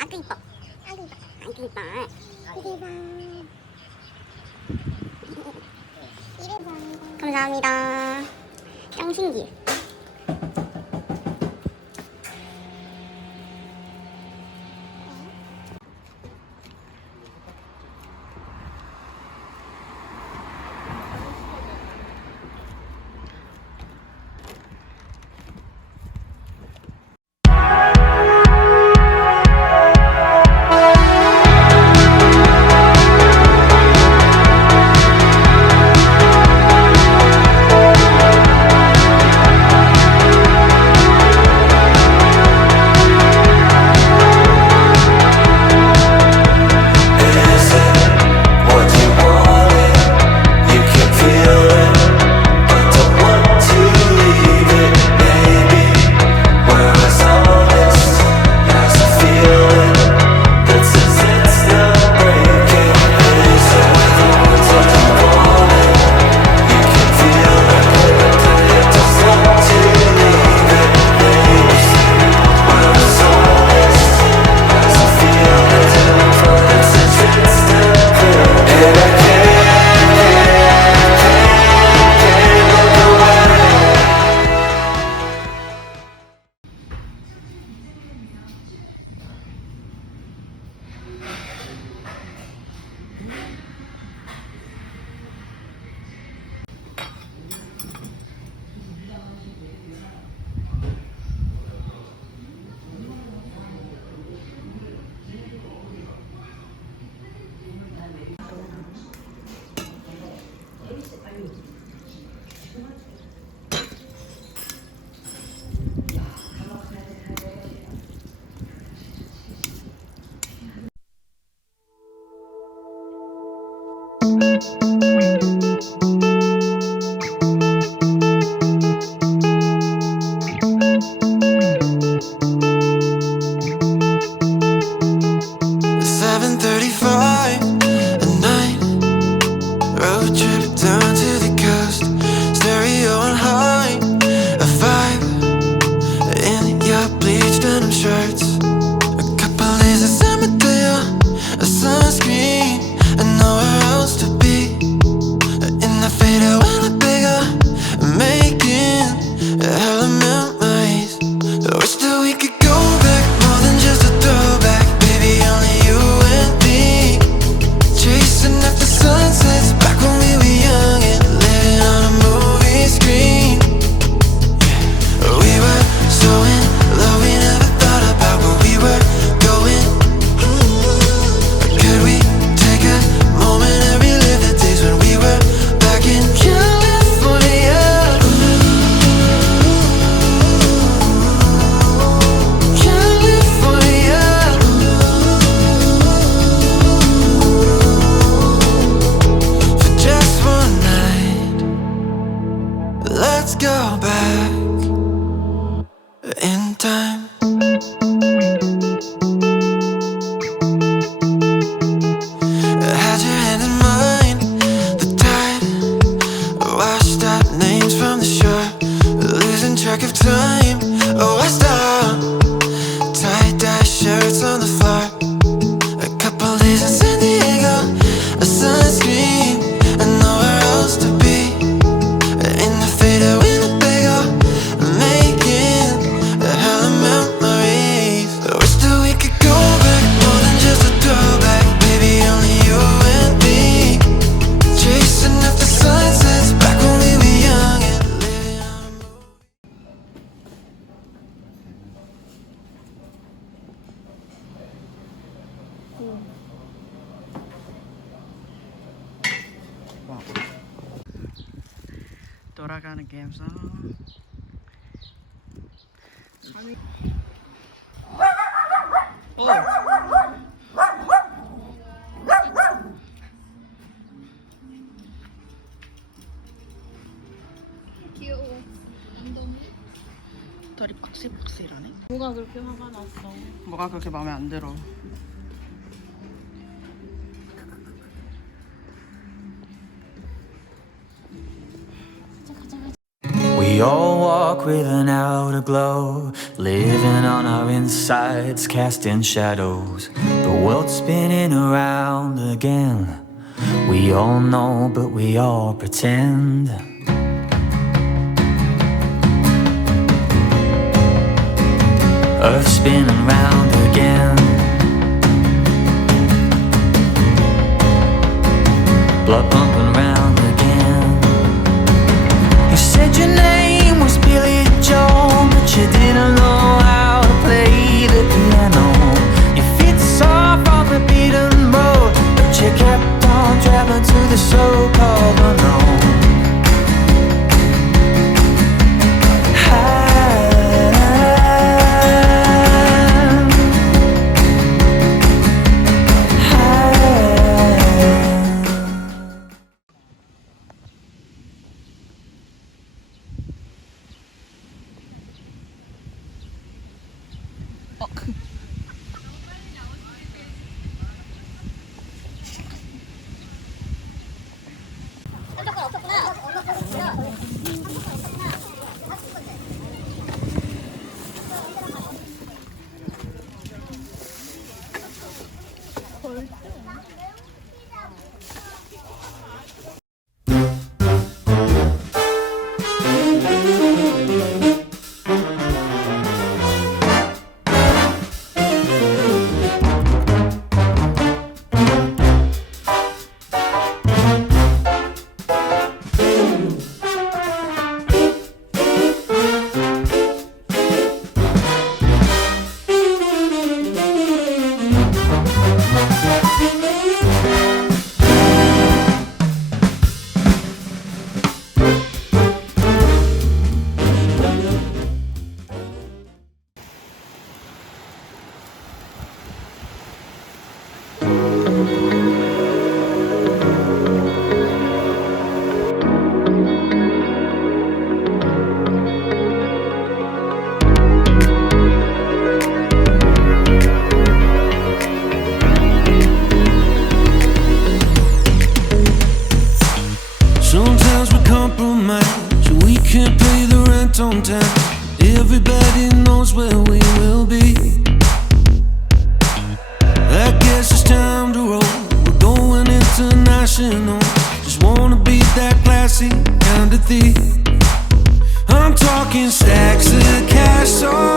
아그 이뻐. 아그 이뻐. 아그 이뻐. 아그 이뻐. 감사합니다. 짱신기. 돌아가는 게임성. 귀여워. 너무. 털이 빡실빡실하네. 뭐가 그렇게 화가 났어? 뭐가 그렇게 마음에 안 들어? 가자 가자 가자. We We all walk with an outer glow, living on our insides, casting shadows. The world's spinning around again. We all know, but we all pretend. Earth spinning round again. Blood pumping round again. You said your name was Billy Joel, but you didn't know how to play the piano. Your feet saw from the beaten road, but you kept on traveling to the so-called unknown. On time, everybody knows where we will be. I guess it's time to roll. We're going international. Just wanna be that classy kind of thief. I'm talking stacks of cash. So